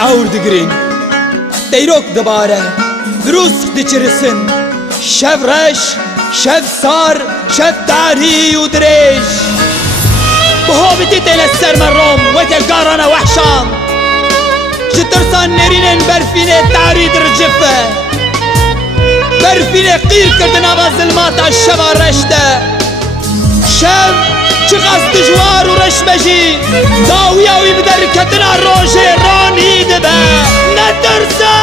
Awr digirin Deyrok dibare Drusk diçirisin Şev reş Şev sar Şev tarî û dirêj Bihovitî têne ser me rom Weke garana wehşan Ji tirsan nêrînên berfînê tarî dircife Berfînê qîr kirdin ava zilmata şeva reş de Şev çiqas dijwar û reş me jî Dawiya wî bi derketina rojê ranî dibe Netirse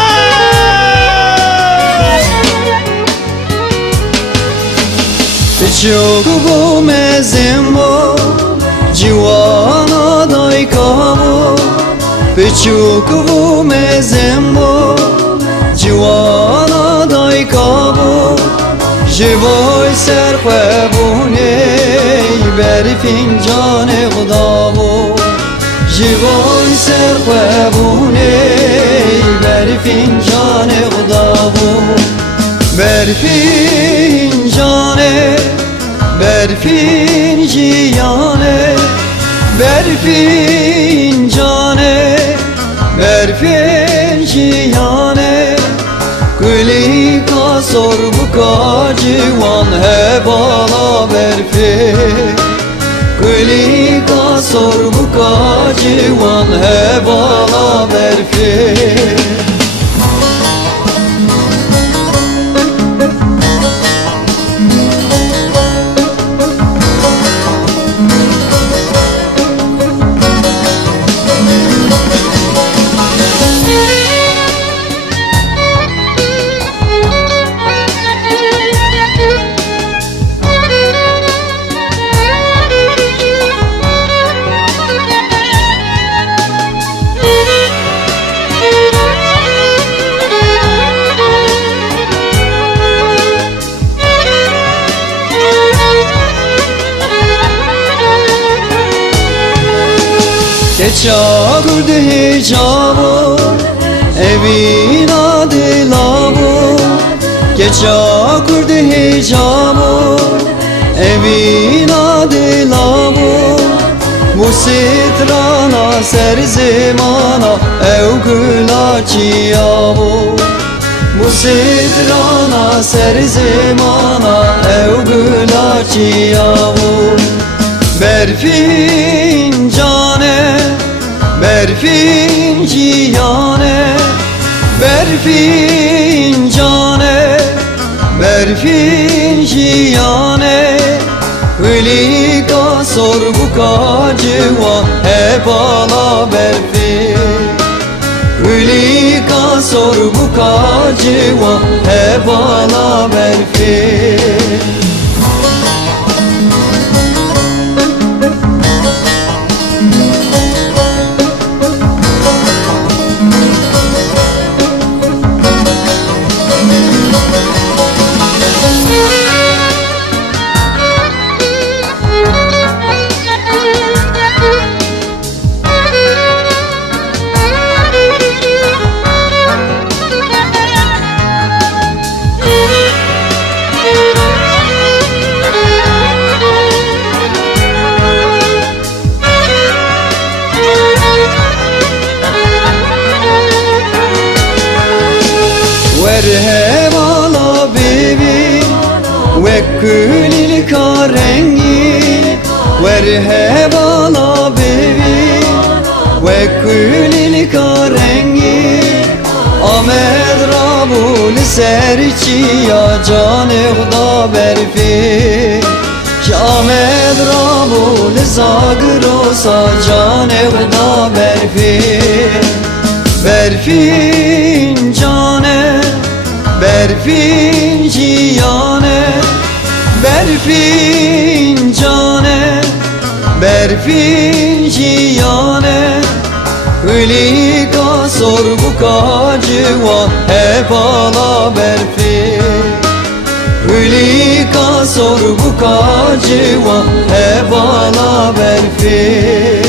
Piçuk bu mezin bu Civana dayka bu Piçuk bu mezin bu Civana dayka bu Jivoy serxwebûnê ber fincanê xda bu Jivoy serxwebûnê ber fincanê xda bu Ber fincanê ber fincanê ber fincanê ber fincanê Kulika sor buka civan hebala berfi Kulika sor buka civan hebala berfi Keça gurdi hicabı evina dilabı Keça gurdi hicabı evina dilabı Bu sitrana ser zimana ev gula çiyabu Bu sitrana ser zimana ev gula çiyabu Ber fincanê ber fincanê ber fincanê ber fincanê Kulika sor buka civan hebala berfi Kulika sor buka civan hebala berfi Merhebala bibi ve külilka rengi Merhebala bibi ve külilka rengi Ahmet Rabul serçiya canı xda berfi Ahmet Rabul zagrosa canı xda berfi Ber fincanê ber fincanê ber fincanê ber fincanê Kulika sor buka civan hebala berfi Kulika sor buka civan hebala berfi